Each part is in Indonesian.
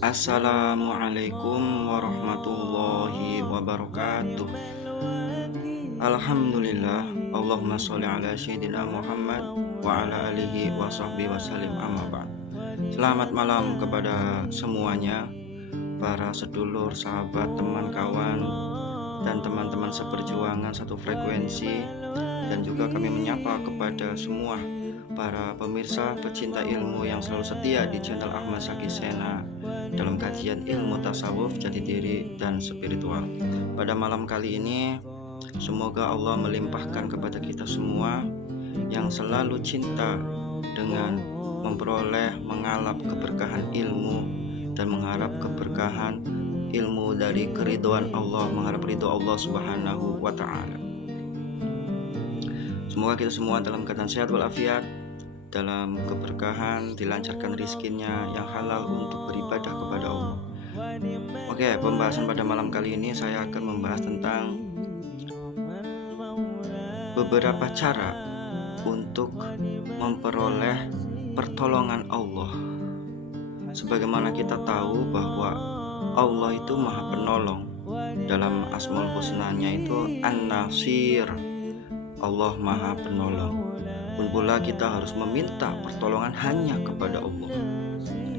Assalamualaikum warahmatullahi wabarakatuh. Alhamdulillah, Allahumma sholli ala sayyidina Muhammad wa ala alihi wa sahbihi wasallim, amma ba'd. Selamat malam kepada semuanya, para sedulur, sahabat, teman, kawan, dan teman-teman seperjuangan satu frekuensi. Dan juga kami menyapa kepada semua para pemirsa pecinta ilmu yang selalu setia di channel Ahmad Zaki Sena dalam kajian ilmu tasawuf, jati diri, dan spiritual. Pada malam kali ini, semoga Allah melimpahkan kepada kita semua yang selalu cinta dengan memperoleh, mengalap keberkahan ilmu dan mengharap keberkahan ilmu dari keridhaan Allah, mengharap ridho Allah Subhanahu wa Ta'ala. Semoga kita semua dalam keadaan sehat walafiat, dalam keberkahan, dilancarkan rizkinya yang halal untuk beribadah kepada Allah. Oke, pembahasan pada malam kali ini saya akan membahas tentang beberapa cara untuk memperoleh pertolongan Allah. Sebagaimana kita tahu bahwa Allah itu Maha Penolong. Dalam Asmaul Husnanya itu An-Nasir, Allah Maha Penolong. Pun pula kita harus meminta pertolongan hanya kepada Allah.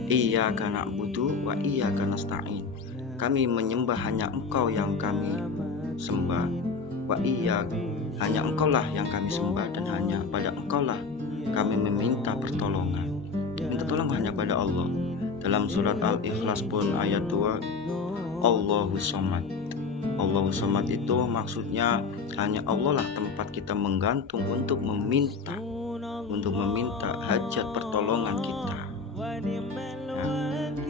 Iyyaka na'budu wa iyyaka nasta'in. Kami menyembah hanya Engkau yang kami sembah. Wa iyyaka, hanya Engkaulah yang kami sembah, dan hanya pada Engkaulah kami meminta pertolongan. Minta tolong hanya pada Allah. Dalam surat Al-Ikhlas pun ayat 2, Allahu Samad. Allahu Samad itu maksudnya hanya Allah lah tempat kita menggantung untuk meminta hajat pertolongan kita.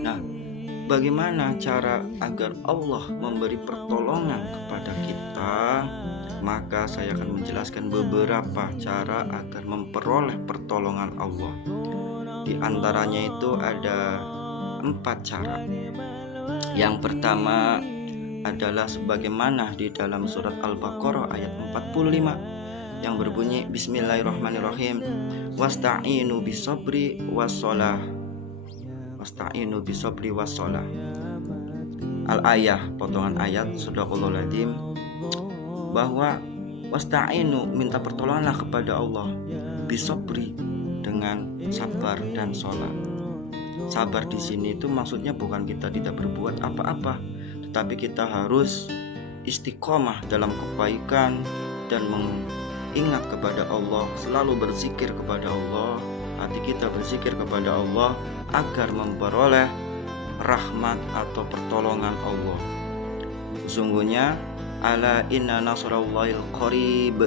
Nah, bagaimana cara agar Allah memberi pertolongan kepada kita? Maka saya akan menjelaskan beberapa cara agar memperoleh pertolongan Allah. Di antaranya itu ada 4 cara. Yang pertama adalah sebagaimana di dalam surat Al-Baqarah ayat 45 yang berbunyi Bismillahirrahmanirrahim, wasta'inu bisabri wassalah. Wasta'inu bisabri wassalah. Al-ayah, potongan ayat Shadaqallahul Adzim, bahwa wasta'inu, minta pertolonganlah kepada Allah, bisabri, dengan sabar dan sholat. Sabar di sini itu maksudnya bukan kita tidak berbuat apa-apa, tetapi kita harus istiqomah dalam kebaikan dan mengingat kepada Allah, selalu berzikir kepada Allah. Hati kita berzikir kepada Allah agar memperoleh rahmat atau pertolongan Allah. Sesungguhnya ala inna nasrallahil qarib,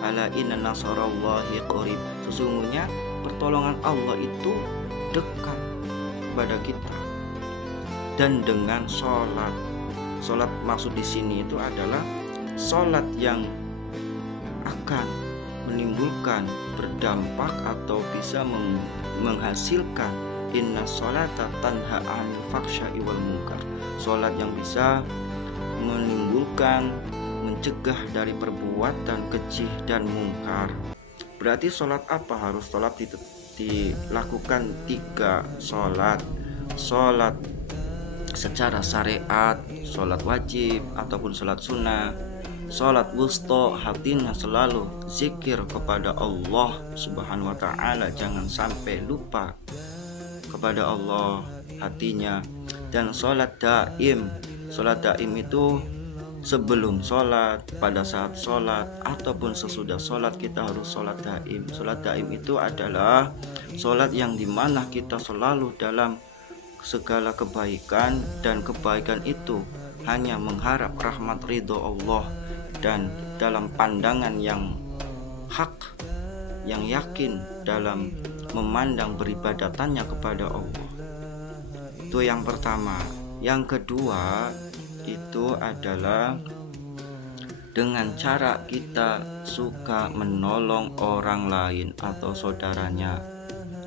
ala inna nasrallahi qarib. Sesungguhnya pertolongan Allah itu dekat kepada kita. Dan dengan sholat maksud di sini itu adalah sholat yang akan menimbulkan, berdampak atau bisa menghasilkan inna sholata tanha 'anil fahsya'i wal munkar. Sholat yang bisa menimbulkan, mencegah dari perbuatan keji dan mungkar. Berarti sholat apa? Harus sholat dilakukan 3 sholat. Sholat secara syariat, sholat wajib ataupun sholat sunnah. Sholat wusta, hatinya selalu zikir kepada Allah Subhanahu wa Ta'ala, jangan sampai lupa kepada Allah hatinya. Dan sholat daim itu sebelum sholat, pada saat sholat, ataupun sesudah sholat kita harus sholat daim. Sholat daim itu adalah sholat yang dimana kita selalu dalam segala kebaikan, dan kebaikan itu hanya mengharap rahmat ridho Allah dan dalam pandangan yang hak, yang yakin dalam memandang beribadatannya kepada Allah. Itu yang pertama. Yang kedua itu adalah dengan cara kita suka menolong orang lain atau saudaranya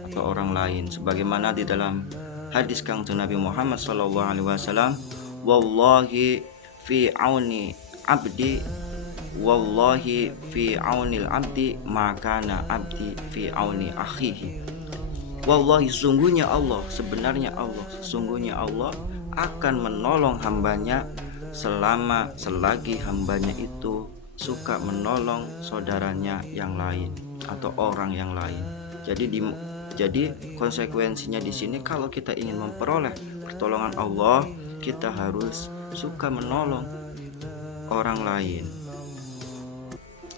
atau orang lain, sebagaimana di dalam hadis Kangjeng Nabi Muhammad SAW, wallahi fi auni abdi, wallahi fi aunil abdi, makana abdi fi auni akhihi. Wallahi, sesungguhnya Allah akan menolong hambanya selagi hambanya itu suka menolong saudaranya yang lain atau orang yang lain. Jadi konsekuensinya di sini, kalau kita ingin memperoleh pertolongan Allah, kita harus suka menolong orang lain.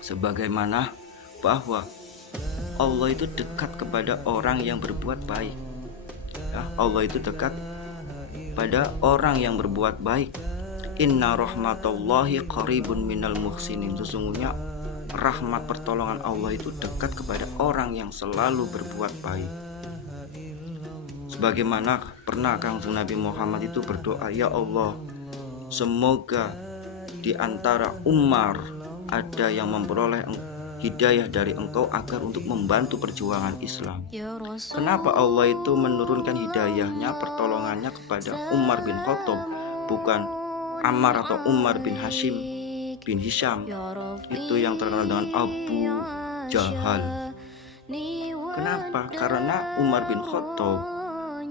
Sebagaimana bahwa Allah itu dekat kepada orang yang berbuat baik. Ya, Allah itu dekat pada orang yang berbuat baik. Inna rahmatallahi qaribun minal muhsinin. Sesungguhnya rahmat pertolongan Allah itu dekat kepada orang yang selalu berbuat baik. Sebagaimana pernah Kanjeng Nabi Muhammad itu berdoa, ya Allah, semoga di antara Umar ada yang memperoleh hidayah dari Engkau agar untuk membantu perjuangan Islam. Kenapa Allah itu menurunkan hidayahnya, pertolongannya kepada Umar bin Khattab, bukan Ammar atau Umar bin Hisham, itu yang terkenal dengan Abu Jahal. Kenapa? Karena Umar bin Khattab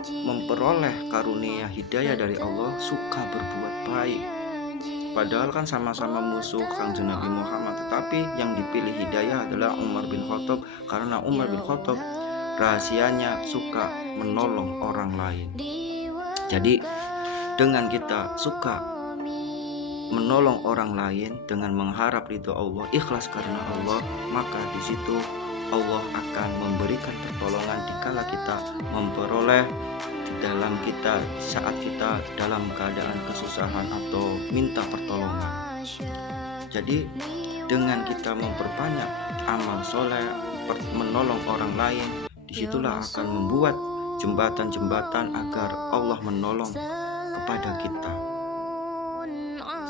memperoleh karunia hidayah dari Allah, suka berbuat baik. Padahal kan sama-sama musuh Kanjeng Nabi Muhammad, tetapi yang dipilih hidayah adalah Umar bin Khattab, karena Umar bin Khattab rahasianya suka menolong orang lain. Jadi dengan kita suka menolong orang lain dengan mengharap ridho Allah, ikhlas karena Allah, maka di situ Allah akan memberikan pertolongan dikala kita memperoleh saat kita dalam keadaan kesusahan atau minta pertolongan. Jadi dengan kita memperbanyak amal soleh, menolong orang lain, disitulah akan membuat jembatan-jembatan agar Allah menolong kepada kita.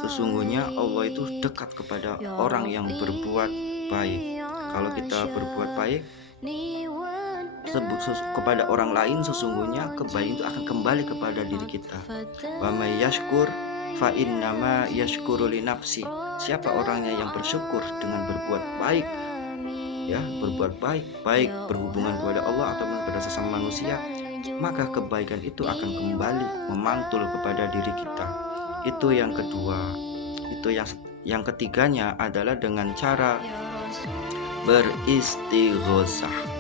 Sesungguhnya Allah itu dekat kepada orang yang berbuat baik. Kalau kita berbuat baik kepada orang lain, sesungguhnya kebaikan itu akan kembali kepada diri kita. Wa may yashkur fa innama yashkuru li nafsi. Siapa orangnya yang bersyukur dengan berbuat baik, ya, berbuat baik berhubungan kepada Allah ataupun kepada sesama manusia, maka kebaikan itu akan kembali memantul kepada diri kita. Itu yang kedua. Itu yang ketiganya adalah dengan cara beristighosah.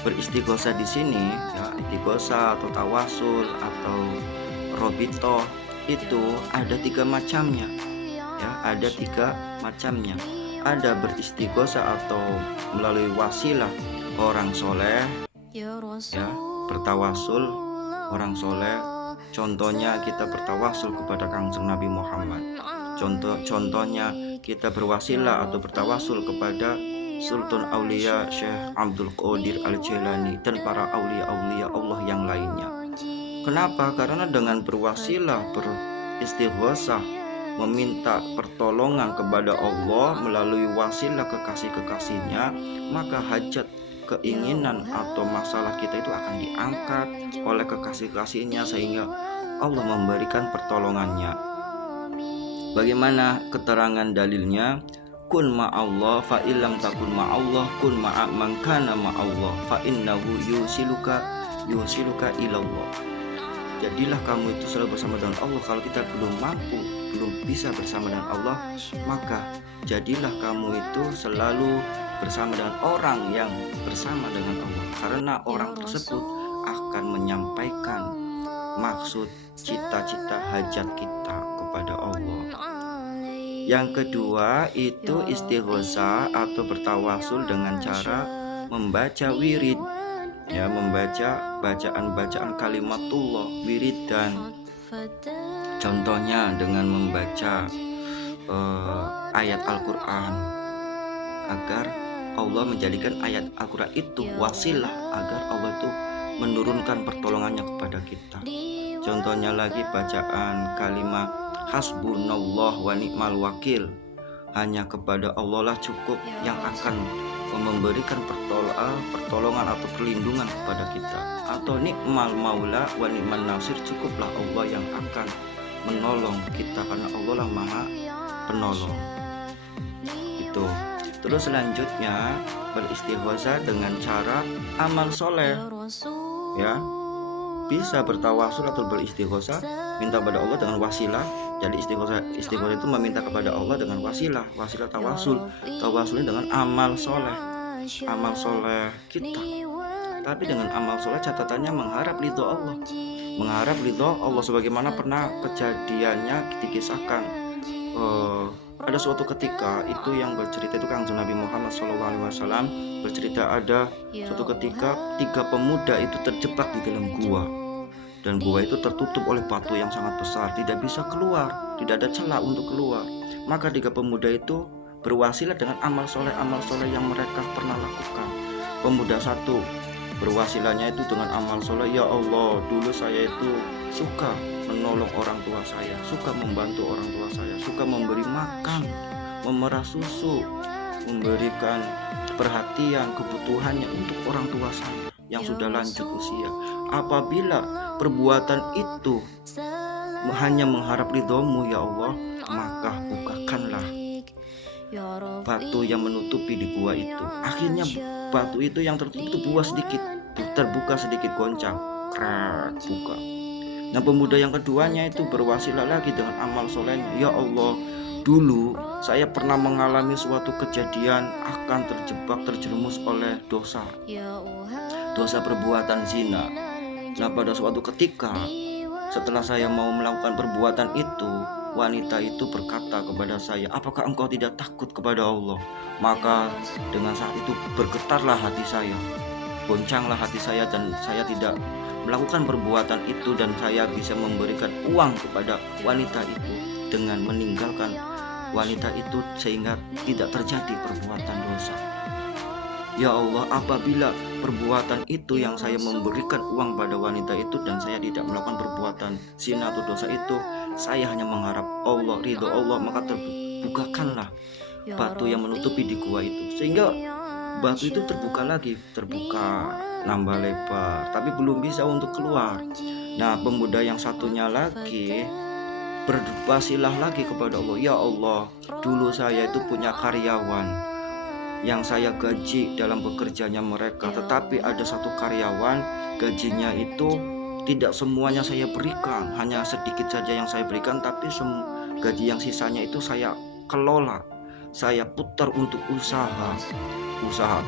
Beristighosah di sini, ya, istighosah atau tawasul atau robito itu ada 3 macamnya. Ya, ada 3 macamnya. Ada beristighosah atau melalui wasilah orang soleh, ya, bertawasul orang soleh. Contohnya kita bertawasul kepada Kanjeng Nabi Muhammad. Contohnya kita berwasilah atau bertawasul kepada Sultan Aulia Syekh Abdul Qadir Al-Jailani dan para aulia-aulia Allah yang lainnya. Kenapa? Karena dengan berwasilah, beristighosah, meminta pertolongan kepada Allah melalui wasilah kekasih-kekasihnya, maka hajat, keinginan atau masalah kita itu akan diangkat oleh kekasih-kekasihnya sehingga Allah memberikan pertolongannya. Bagaimana keterangan dalilnya? Kun ma'allah fa illam takun ma'allah kun ma'a man kana ma'allah fa innahu yusiluka ilallah. Jadilah kamu itu selalu bersama dengan Allah. Kalau kita belum bisa bersama dengan Allah, maka jadilah kamu itu selalu bersama dengan orang yang bersama dengan Allah, karena orang tersebut akan menyampaikan maksud, cita-cita, hajat kita kepada Allah. Yang kedua itu istighosah atau bertawasul dengan cara membaca wirid, ya, membaca bacaan kalimatullah, wiridan. Contohnya dengan membaca ayat Al-Quran, agar Allah menjadikan ayat Al-Quran itu wasilah agar Allah itu menurunkan pertolongannya kepada kita. Contohnya lagi bacaan kalimat hasbunallah wa ni'mal wakil. Hanya kepada Allah lah cukup yang akan memberikan pertolongan atau perlindungan kepada kita. Atau ni'mal maula wa ni'man nasir, cukuplah Allah yang akan menolong kita karena Allah lah maha penolong. Itu. Terus selanjutnya beristighosah dengan cara amal soleh. ya, bisa bertawasul atau beristighosa, minta pada Allah dengan wasilah. Jadi istighosa itu meminta kepada Allah dengan wasilah tawasul. Tawasulnya dengan amal soleh kita. Tapi dengan amal soleh catatannya mengharap ridho Allah, sebagaimana pernah kejadiannya dikisahkan. Ada suatu ketika itu yang bercerita itu Kanjeng Nabi Muhammad SAW bercerita, ada suatu ketika 3 pemuda itu terjebak di dalam gua, dan gua itu tertutup oleh batu yang sangat besar, tidak bisa keluar, tidak ada celah untuk keluar. Maka 3 pemuda itu berwasilah dengan amal soleh yang mereka pernah lakukan. Pemuda satu berwasilahnya itu dengan amal soleh, ya Allah, dulu saya itu suka menolong orang tua saya, suka membantu orang tua saya, suka memberi makan, memerah susu, memberikan perhatian kebutuhannya untuk orang tua saya yang sudah lanjut usia. Apabila perbuatan itu hanya mengharap ridhomu ya Allah, maka bukakanlah batu yang menutupi di gua itu. Akhirnya batu itu yang tertutup itu terbuka sedikit, goncang, buka. Nah, pemuda yang keduanya itu berwasilah lagi dengan amal solehnya, ya Allah, dulu saya pernah mengalami suatu kejadian akan terjerumus oleh dosa perbuatan zina. Nah, pada suatu ketika setelah saya mau melakukan perbuatan itu, wanita itu berkata kepada saya, apakah engkau tidak takut kepada Allah? Maka dengan saat itu bergetarlah hati saya, goncanglah hati saya, dan saya tidak melakukan perbuatan itu, dan saya bisa memberikan uang kepada wanita itu dengan meninggalkan wanita itu sehingga tidak terjadi perbuatan dosa. Ya Allah, apabila perbuatan itu yang saya memberikan uang pada wanita itu dan saya tidak melakukan perbuatan zina atau dosa itu, saya hanya mengharap Allah, ridho Allah, maka terbukakanlah batu yang menutupi di gua itu, sehingga batu itu terbuka nambah lebar, tapi belum bisa untuk keluar. Nah, pemuda yang satunya lagi berwasilah lagi kepada Allah, ya Allah, dulu saya itu punya karyawan yang saya gaji dalam bekerjanya mereka, tetapi ada satu karyawan gajinya itu tidak semuanya saya berikan, hanya sedikit saja yang saya berikan, tapi gaji yang sisanya itu saya kelola, saya putar untuk usaha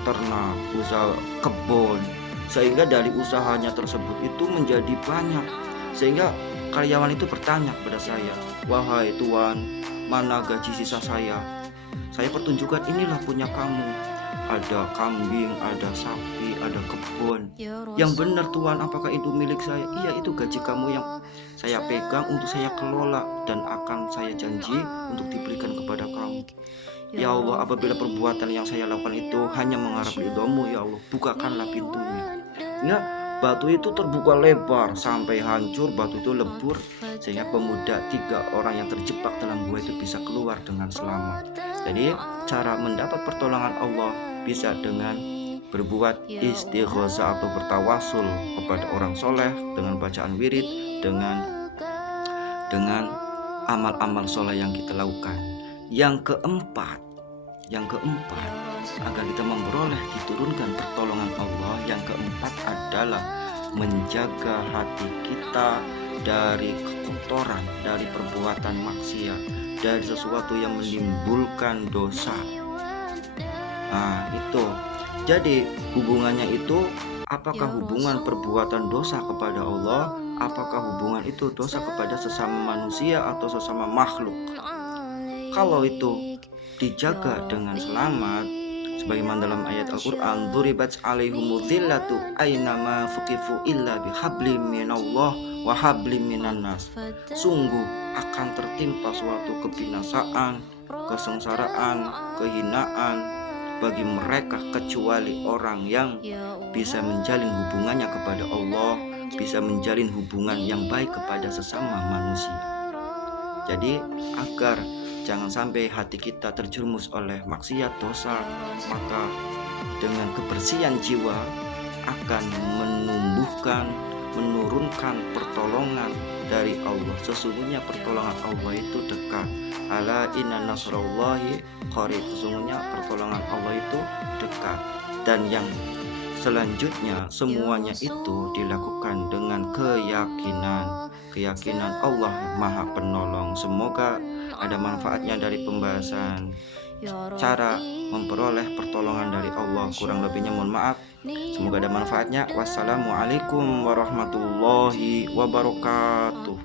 ternak, usaha kebun, sehingga dari usahanya tersebut itu menjadi banyak, sehingga karyawan itu bertanya kepada saya, wahai tuan, mana gaji sisa saya? Saya pertunjukkan, inilah punya kamu, ada kambing, ada sapi, ada kebun. Yang benar tuan, apakah itu milik saya? Iya, itu gaji kamu yang saya pegang untuk saya kelola dan akan saya janji untuk diberikan kepada kamu. Ya Allah, apabila perbuatan yang saya lakukan itu hanya mengharap ridhomu, ya Allah, bukakanlah pintunya. Ya, batu itu terbuka lebar sampai hancur, batu itu lebur, sehingga pemuda 3 orang yang terjebak dalam gua itu bisa keluar dengan selamat. Jadi cara mendapat pertolongan Allah bisa dengan berbuat istighosa atau bertawasul kepada orang soleh, dengan bacaan wirid, dengan amal-amal soleh yang kita lakukan. Yang keempat, agar kita memperoleh diturunkan pertolongan Allah, yang keempat adalah menjaga hati kita dari kekotoran, dari perbuatan maksiat, dari sesuatu yang menimbulkan dosa. Nah, itu. Jadi hubungannya itu, apakah hubungan perbuatan dosa kepada Allah, apakah hubungan itu dosa kepada sesama manusia atau sesama makhluk? Kalau itu dijaga dengan selamat, sebagaimana dalam ayat Al-Quran, duribat alaihumudz zillatu ainama fuqifu illa bihablim minallah wa hablim minan nas. Sungguh akan tertimpa suatu kebinasaan, kesengsaraan, kehinaan bagi mereka kecuali orang yang bisa menjalin hubungannya kepada Allah, bisa menjalin hubungan yang baik kepada sesama manusia. Jadi agar jangan sampai hati kita terjerumus oleh maksiat dosa, maka dengan kebersihan jiwa akan menurunkan pertolongan dari Allah. Sesungguhnya pertolongan Allah itu dekat. Ala inna nasrallahi qarib. Sesungguhnya pertolongan Allah itu dekat. Dan yang Selanjutnya, semuanya itu dilakukan dengan keyakinan Allah Maha Penolong. Semoga ada manfaatnya dari pembahasan cara memperoleh pertolongan dari Allah. Kurang lebihnya mohon maaf. Semoga ada manfaatnya. Wassalamualaikum warahmatullahi wabarakatuh.